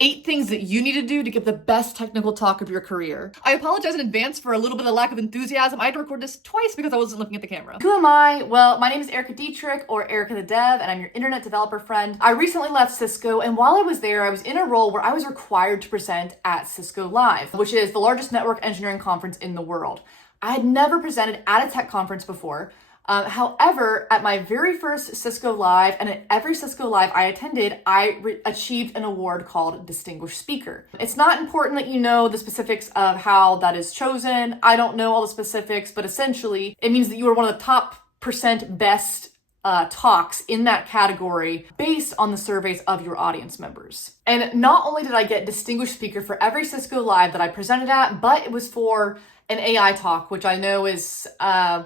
8 things that you need to do to give the best technical talk of your career. I apologize in advance for a little bit of lack of enthusiasm. I had to record this twice because I wasn't looking at the camera. Who am I? Well, my name is Erika Dietrick, or Erika the Dev, and I'm your internet developer friend. I recently left Cisco, and while I was there, I was in a role where I was required to present at Cisco Live, which is the largest network engineering conference in the world. I had never presented at a tech conference before. However, at my very first Cisco Live and at every Cisco Live I attended, I achieved an award called Distinguished Speaker. It's not important that you know the specifics of how that is chosen. I don't know all the specifics, but essentially it means that you are one of the top % best talks in that category based on the surveys of your audience members. And not only did I get Distinguished Speaker for every Cisco Live that I presented at, but it was for an AI talk, which I know is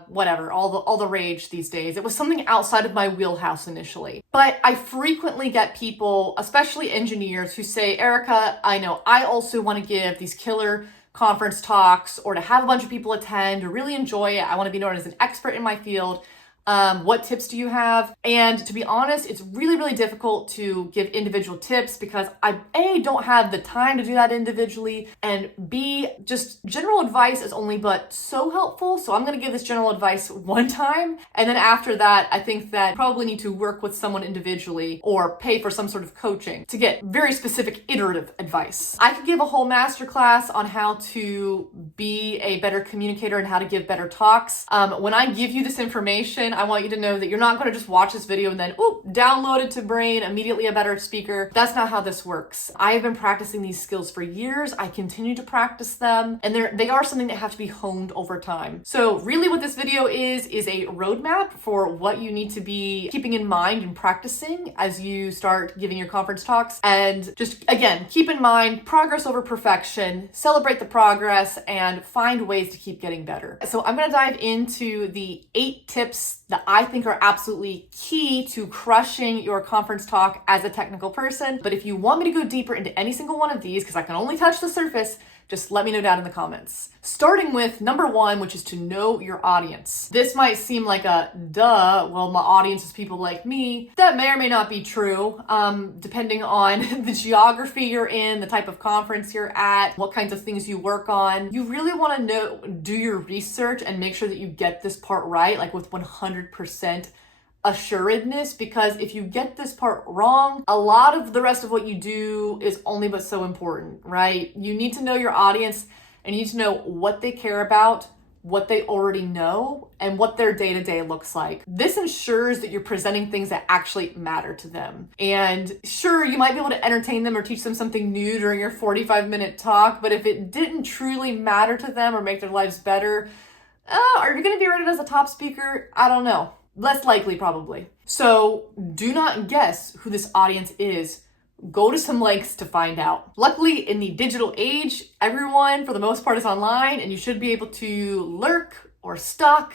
whatever, all the rage these days. It was something outside of my wheelhouse initially. But I frequently get people, especially engineers, who say, Erika, I know I also want to give these killer conference talks, or to have a bunch of people attend, or really enjoy it. I want to be known as an expert in my field. What tips do you have? And to be honest, it's really, really difficult to give individual tips because I, A, don't have the time to do that individually, and B, just general advice is only but so helpful. So I'm going to give this general advice one time. And then after that, I think that you probably need to work with someone individually or pay for some sort of coaching to get very specific iterative advice. I could give a whole masterclass on how to be a better communicator and how to give better talks. When I give you this information, I want you to know that you're not going to just watch this video and then, download it to brain, immediately a better speaker. That's not how this works. I have been practicing these skills for years. I continue to practice them, and they are something that have to be honed over time. So really what this video is a roadmap for what you need to be keeping in mind and practicing as you start giving your conference talks. And just, again, keep in mind progress over perfection, celebrate the progress, and find ways to keep getting better. So I'm going to dive into the 8 tips that I think are absolutely key to crushing your conference talk as a technical person. But if you want me to go deeper into any single one of these, because I can only touch the surface, just let me know down in the comments. Starting with number 1, which is to know your audience. This might seem like a duh, well, my audience is people like me. That may or may not be true, depending on the geography you're in, the type of conference you're at, what kinds of things you work on. You really want to do your research and make sure that you get this part right, like with 100% assuredness, because if you get this part wrong, a lot of the rest of what you do is only but so important, right? You need to know your audience, and you need to know what they care about, what they already know, and what their day-to-day looks like. This ensures that you're presenting things that actually matter to them. And sure, you might be able to entertain them or teach them something new during your 45-minute talk, but if it didn't truly matter to them or make their lives better, are you going to be rated as a top speaker? I don't know. Less likely, probably. So do not guess who this audience is. Go to some lengths to find out. Luckily, in the digital age, everyone, for the most part, is online, and you should be able to lurk or stalk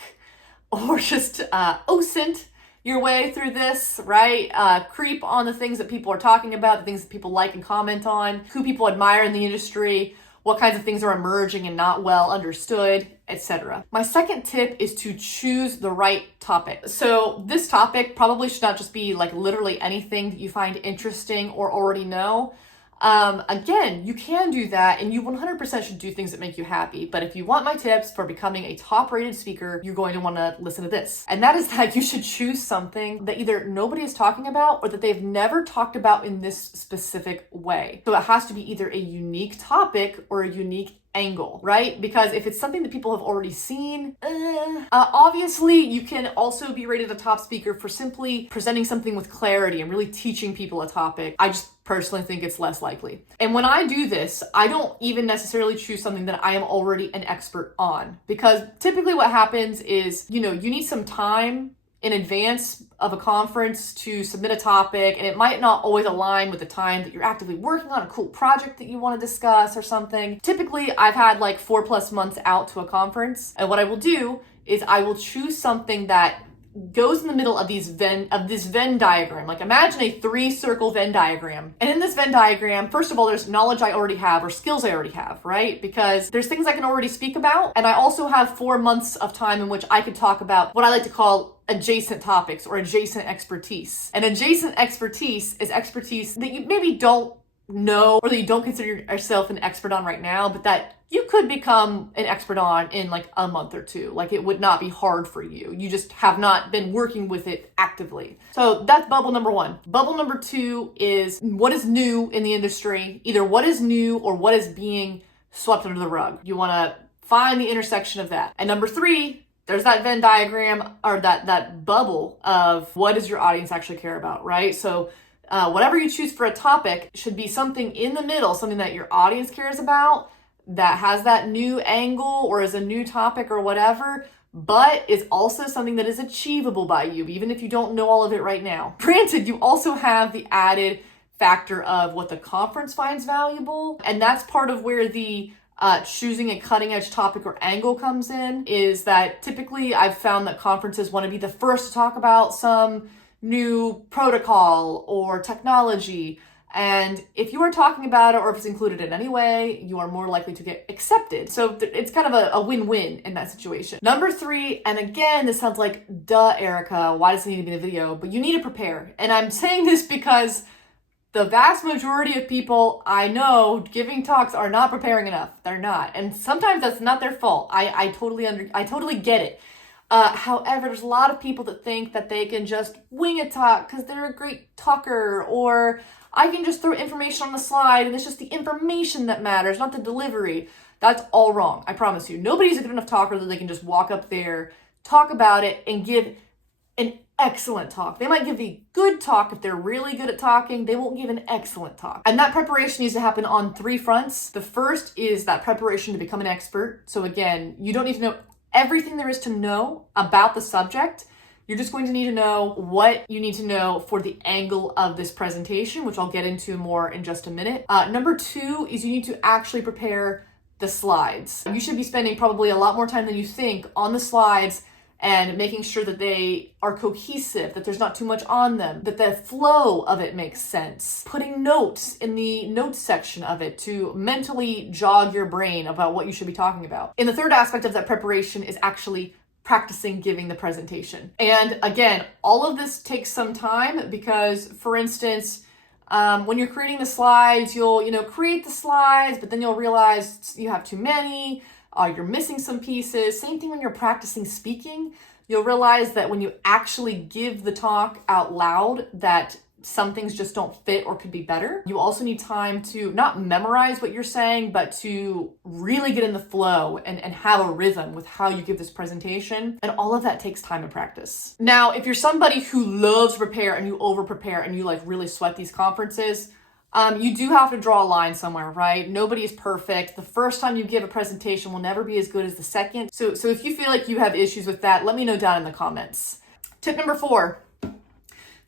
or just OSINT your way through this, right? Creep on the things that people are talking about, the things that people like and comment on, who people admire in the industry, what kinds of things are emerging and not well understood, etc. My second tip is to choose the right topic. So this topic probably should not just be like literally anything that you find interesting or already know. Again, you can do that, and you 100% should do things that make you happy. But if you want my tips for becoming a top-rated speaker, you're going to want to listen to this. And that is that you should choose something that either nobody is talking about or that they've never talked about in this specific way. So it has to be either a unique topic or a unique angle, right? Because if it's something that people have already seen, obviously you can also be rated a top speaker for simply presenting something with clarity and really teaching people a topic. I just personally think it's less likely. And when I do this, I don't even necessarily choose something that I am already an expert on, because typically what happens is, you need some time in advance of a conference to submit a topic, and it might not always align with the time that you're actively working on a cool project that you want to discuss or something. Typically, I've had like 4+ months out to a conference, and what I will do is I will choose something that goes in the middle of this Venn diagram. Like imagine a 3-circle Venn diagram. And in this Venn diagram, first of all, there's knowledge I already have or skills I already have, right? Because there's things I can already speak about. And I also have 4 months of time in which I could talk about what I like to call adjacent topics or adjacent expertise. And adjacent expertise is expertise that you maybe don't know or that you don't consider yourself an expert on right now, but that you could become an expert on in like a month or two. Like it would not be hard for you. You just have not been working with it actively. So that's bubble number one. Bubble number two is what is new in the industry, either what is new or what is being swept under the rug. You want to find the intersection of that. And number three, there's that Venn diagram or that bubble of what does your audience actually care about, right? So whatever you choose for a topic should be something in the middle, something that your audience cares about, that has that new angle or is a new topic or whatever, but is also something that is achievable by you, even if you don't know all of it right now. Granted, you also have the added factor of what the conference finds valuable, and that's part of where the choosing a cutting edge topic or angle comes in, is that typically I've found that conferences want to be the first to talk about some new protocol or technology. And if you are talking about it or if it's included in any way, you are more likely to get accepted. So it's kind of a win-win in that situation. Number three, and again, this sounds like, duh, Erica, why does it need to be in a video? But you need to prepare. And I'm saying this because the vast majority of people I know giving talks are not preparing enough. They're not. And sometimes that's not their fault. I totally get it. However, there's a lot of people that think that they can just wing a talk because they're a great talker, or I can just throw information on the slide and it's just the information that matters, not the delivery. That's all wrong. I promise you. Nobody's a good enough talker that they can just walk up there, talk about it, and give an excellent talk. They might give a good talk if they're really good at talking. They won't give an excellent talk. And that preparation needs to happen on three fronts. The first is that preparation to become an expert. So again, you don't need to know everything there is to know about the subject. You're just going to need to know what you need to know for the angle of this presentation, which I'll get into more in just a minute. Number two is you need to actually prepare the slides. You should be spending probably a lot more time than you think on the slides and making sure that they are cohesive, that there's not too much on them, that the flow of it makes sense. Putting notes in the notes section of it to mentally jog your brain about what you should be talking about. And the third aspect of that preparation is actually practicing giving the presentation. And again, all of this takes some time because, for instance, when you're creating the slides, you'll create the slides, but then you'll realize you have too many. You're missing some pieces. Same thing when you're practicing speaking. You'll realize that when you actually give the talk out loud, that some things just don't fit or could be better. You also need time to not memorize what you're saying, but to really get in the flow and have a rhythm with how you give this presentation. And all of that takes time and practice. Now, if you're somebody who loves to prepare and you over prepare and you like really sweat these conferences, you do have to draw a line somewhere, right? Nobody is perfect. The first time you give a presentation will never be as good as the second. So if you feel like you have issues with that, let me know down in the comments. Tip number 4.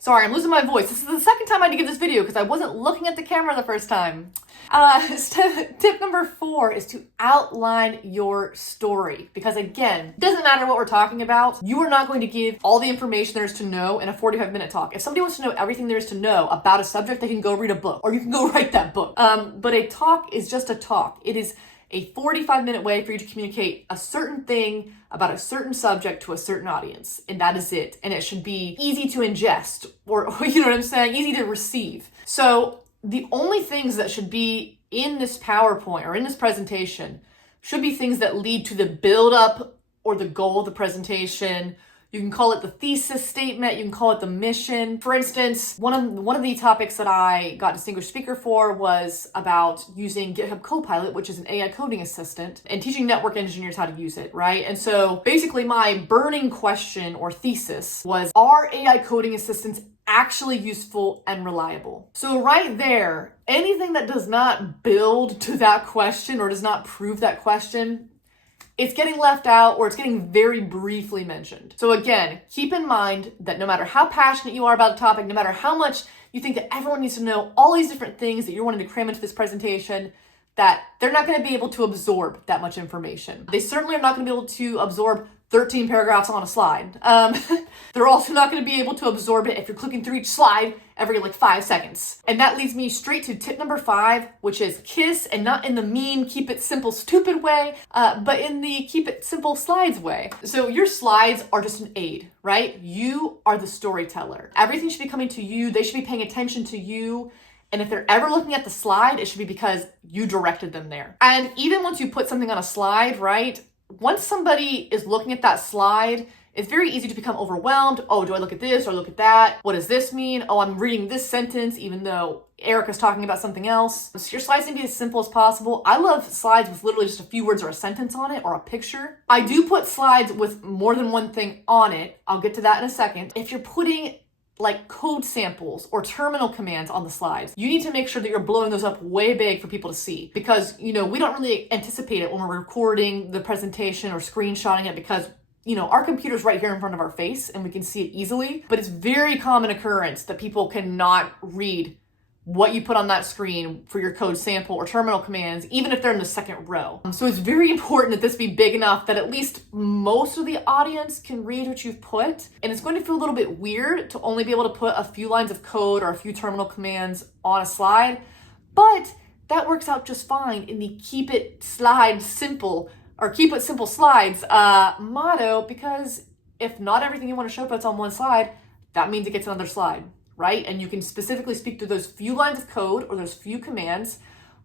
Sorry, I'm losing my voice. This is the second time I had to give this video because I wasn't looking at the camera the first time. Tip number 4 is to outline your story. Because again, it doesn't matter what we're talking about. You are not going to give all the information there is to know in a 45-minute talk. If somebody wants to know everything there is to know about a subject, they can go read a book or you can go write that book. But a talk is just a talk. It is a 45-minute way for you to communicate a certain thing about a certain subject to a certain audience. And that is it. And it should be easy to ingest or, you know what I'm saying? Easy to receive. So the only things that should be in this PowerPoint or in this presentation should be things that lead to the build-up or the goal of the presentation. You can call it the thesis statement. You can call it the mission. For instance, one of the topics that I got distinguished speaker for was about using GitHub Copilot, which is an AI coding assistant, and teaching network engineers how to use it, right? And so basically my burning question or thesis was, are AI coding assistants actually useful and reliable? So right there, anything that does not build to that question or does not prove that question, it's getting left out or it's getting very briefly mentioned. So again, keep in mind that no matter how passionate you are about a topic, no matter how much you think that everyone needs to know all these different things that you're wanting to cram into this presentation, that they're not going to be able to absorb that much information. They certainly are not going to be able to absorb 13 paragraphs on a slide. They're also not going to be able to absorb it if you're clicking through each slide every 5 seconds. And that leads me straight to tip number 5, which is KISS, and not in the mean, keep it simple, stupid way, but in the keep it simple slides way. So your slides are just an aid, right? You are the storyteller. Everything should be coming to you. They should be paying attention to you. And if they're ever looking at the slide, it should be because you directed them there. And even once you put something on a slide, right? Once somebody is looking at that slide, it's very easy to become overwhelmed. Oh, do I look at this or look at that? What does this mean? Oh, I'm reading this sentence even though Erika's talking about something else. So your slides need to be as simple as possible. I love slides with literally just a few words or a sentence on it or a picture. I do put slides with more than one thing on it. I'll get to that in a second. If you're putting like code samples or terminal commands on the slides, you need to make sure that you're blowing those up way big for people to see, because, you know, we don't really anticipate it when we're recording the presentation or screenshotting it, because, you know, our computer's right here in front of our face and we can see it easily, but it's very common occurrence that people cannot read what you put on that screen for your code sample or terminal commands, even if they're in the second row. So it's very important that this be big enough that at least most of the audience can read what you've put. And it's going to feel a little bit weird to only be able to put a few lines of code or a few terminal commands on a slide, but that works out just fine in the keep it slide simple or keep it simple slides motto, because if not everything you want to show puts on one slide, that means it gets another slide, right? And you can specifically speak to those few lines of code or those few commands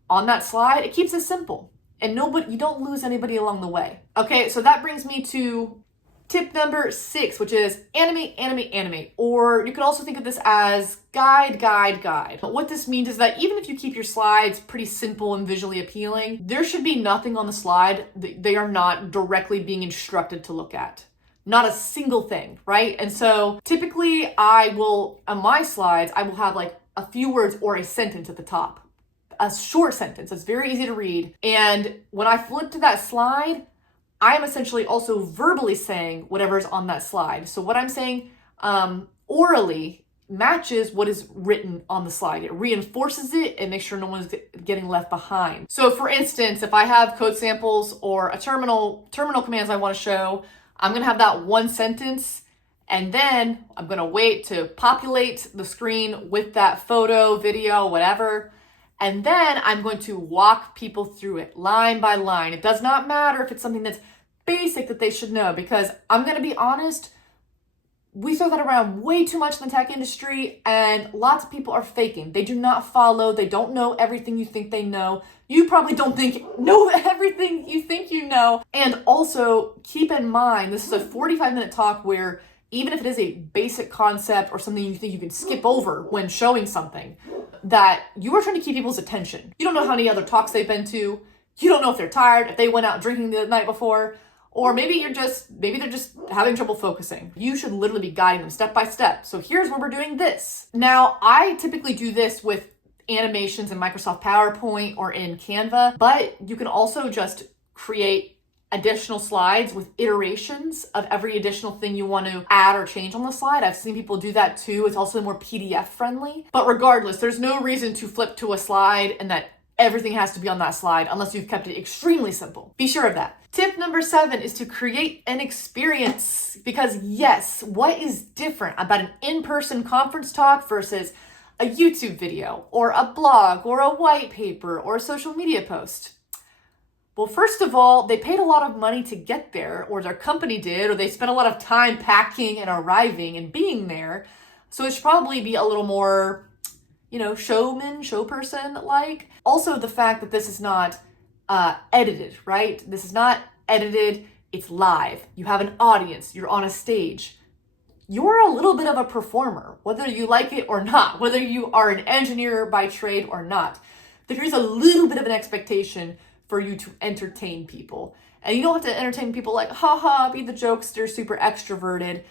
on that slide. It keeps it simple and you don't lose anybody along the way. Okay, so that brings me to tip number 6, which is animate, animate, animate. Or you could also think of this as guide, guide, guide. But what this means is that even if you keep your slides pretty simple and visually appealing, there should be nothing on the slide that they are not directly being instructed to look at. Not a single thing, right? And so typically on my slides, I will have like a few words or a sentence at the top. A short sentence that's very easy to read. And when I flip to that slide, I am essentially also verbally saying whatever's on that slide. So what I'm saying orally matches what is written on the slide. It reinforces it and makes sure no one's getting left behind. So for instance, if I have code samples or a terminal commands I want to show, I'm going to have that one sentence, and then I'm going to wait to populate the screen with that photo, video, whatever. And then I'm going to walk people through it line by line. It does not matter if it's something that's basic that they should know, because I'm going to be honest, we throw that around way too much in the tech industry, and lots of people are faking. They do not follow. They don't know everything you think they know. You probably don't know everything you think you know. And also keep in mind, this is a 45-minute talk where even if it is a basic concept or something you think you can skip over when showing something, that you are trying to keep people's attention. You don't know how many other talks they've been to. You don't know if they're tired, if they went out drinking the night before, or maybe they're just having trouble focusing. You should literally be guiding them step by step. So here's where we're doing this. Now, I typically do this with animations in Microsoft PowerPoint or in Canva, but you can also just create additional slides with iterations of every additional thing you want to add or change on the slide. I've seen people do that too. It's also more PDF friendly. But regardless, there's no reason to flip to a slide and that everything has to be on that slide unless you've kept it extremely simple. Be sure of that. Tip number 7 is to create an experience, because yes, what is different about an in-person conference talk versus a YouTube video or a blog or a white paper or a social media post? Well, first of all, they paid a lot of money to get there, or their company did, or they spent a lot of time packing and arriving and being there. So it should probably be a little more, show person like. Also, the fact that this is not edited, right? This is not edited, it's live. You have an audience, you're on a stage. You're a little bit of a performer, whether you like it or not, whether you are an engineer by trade or not. There is a little bit of an expectation for you to entertain people. And you don't have to entertain people like, haha, be the jokester, super extroverted.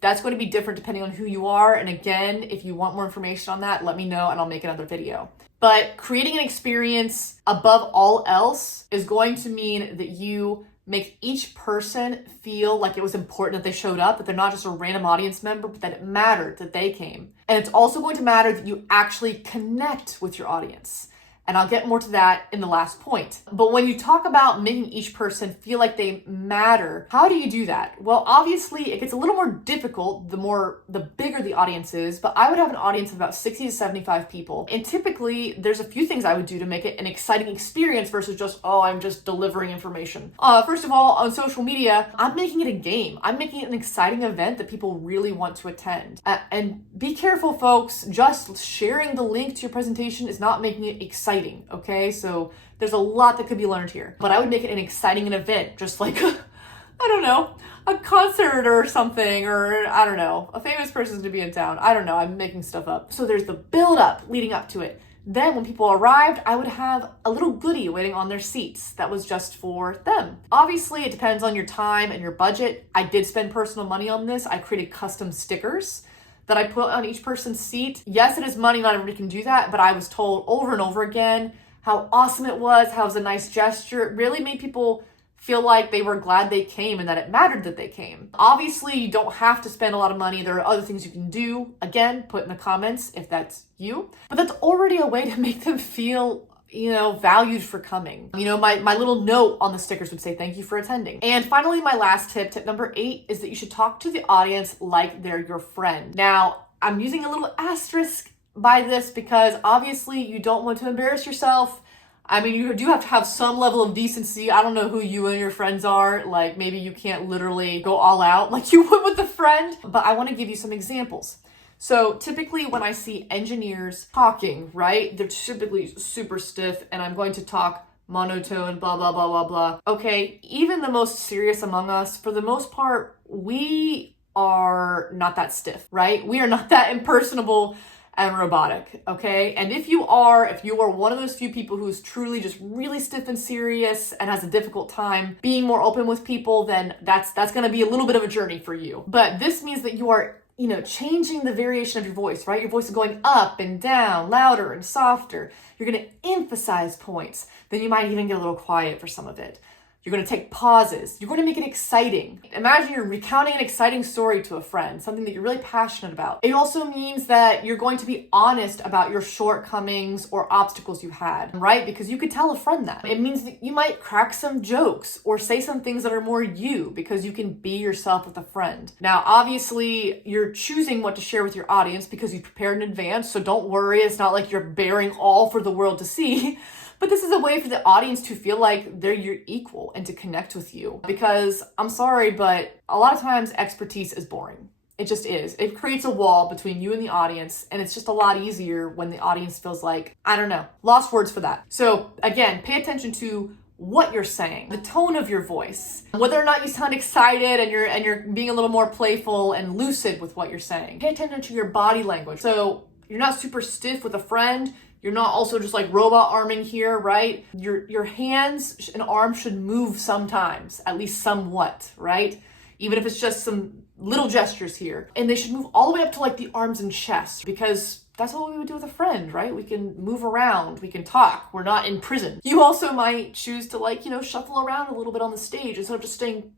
That's going to be different depending on who you are. And again, if you want more information on that, let me know and I'll make another video. But creating an experience above all else is going to mean that you make each person feel like it was important that they showed up, that they're not just a random audience member, but that it mattered that they came. And it's also going to matter that you actually connect with your audience. And I'll get more to that in the last point. But when you talk about making each person feel like they matter, how do you do that? Well, obviously it gets a little more difficult the bigger the audience is, but I would have an audience of about 60 to 75 people. And typically there's a few things I would do to make it an exciting experience versus just, oh, I'm just delivering information. First of all, on social media, I'm making it a game. I'm making it an exciting event that people really want to attend. And be careful, folks, just sharing the link to your presentation is not making it exciting. Okay, so there's a lot that could be learned here, but I would make it an exciting event, just like I don't know, a concert or something, or I don't know, a famous person's to be in town. I don't know, I'm making stuff up. So there's the build up leading up to it. Then when people arrived, I would have a little goodie waiting on their seats that was just for them. Obviously, it depends on your time and your budget. I did spend personal money on this. I created custom stickers that I put on each person's seat. Yes, it is money, not everybody can do that, but I was told over and over again how awesome it was, how it was a nice gesture. It really made people feel like they were glad they came and that it mattered that they came. Obviously, you don't have to spend a lot of money. There are other things you can do. Again, put in the comments if that's you. But that's already a way to make them feel valued for coming. My little note on the stickers would say, thank you for attending. And finally, my last tip number 8, is that you should talk to the audience like they're your friend. Now, I'm using a little asterisk by this because obviously you don't want to embarrass yourself. I mean, you do have to have some level of decency. I don't know who you and your friends are. Like, maybe you can't literally go all out like you would with a friend, but I want to give you some examples. So typically when I see engineers talking, right, they're typically super stiff, and I'm going to talk monotone, blah, blah, blah, blah, blah. Okay, even the most serious among us, for the most part, we are not that stiff, right? We are not that impersonable and robotic, okay? And if you are one of those few people who's truly just really stiff and serious and has a difficult time being more open with people, then that's gonna be a little bit of a journey for you. But this means that you are changing the variation of your voice, right? Your voice is going up and down, louder and softer. You're going to emphasize points. Then you might even get a little quiet for some of it. You're going to take pauses. You're going to make it exciting. Imagine you're recounting an exciting story to a friend, something that you're really passionate about. It also means that you're going to be honest about your shortcomings or obstacles you had, right? Because you could tell a friend that. It means that you might crack some jokes or say some things that are more you, because you can be yourself with a friend. Now, obviously, you're choosing what to share with your audience because you prepared in advance, so don't worry. It's not like you're bearing all for the world to see. But this is a way for the audience to feel like they're your equal and to connect with you. Because I'm sorry, but a lot of times expertise is boring. It just is. It creates a wall between you and the audience, and it's just a lot easier when the audience feels like, I don't know, lost words for that. So again, pay attention to what you're saying, the tone of your voice, whether or not you sound excited and you're being a little more playful and lucid with what you're saying. Pay attention to your body language. So you're not super stiff with a friend. You're not also just like robot arming here, right? Your hands and arms should move sometimes, at least somewhat, right? Even if it's just some little gestures here. And they should move all the way up to like the arms and chest, because that's what we would do with a friend, right? We can move around, we can talk, we're not in prison. You also might choose to shuffle around a little bit on the stage instead of just staying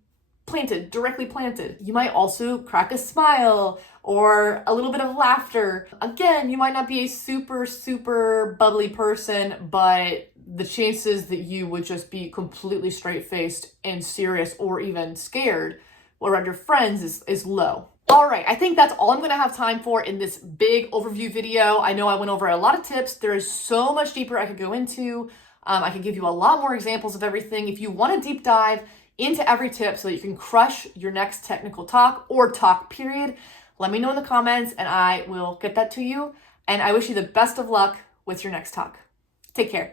planted, directly planted. You might also crack a smile or a little bit of laughter. Again, you might not be a super, super bubbly person, but the chances that you would just be completely straight-faced and serious or even scared around your friends is low. All right, I think that's all I'm gonna have time for in this big overview video. I know I went over a lot of tips. There is so much deeper I could go into. I could give you a lot more examples of everything. If you want a deep dive into every tip so that you can crush your next technical talk or talk period, let me know in the comments and I will get that to you. And I wish you the best of luck with your next talk. Take care.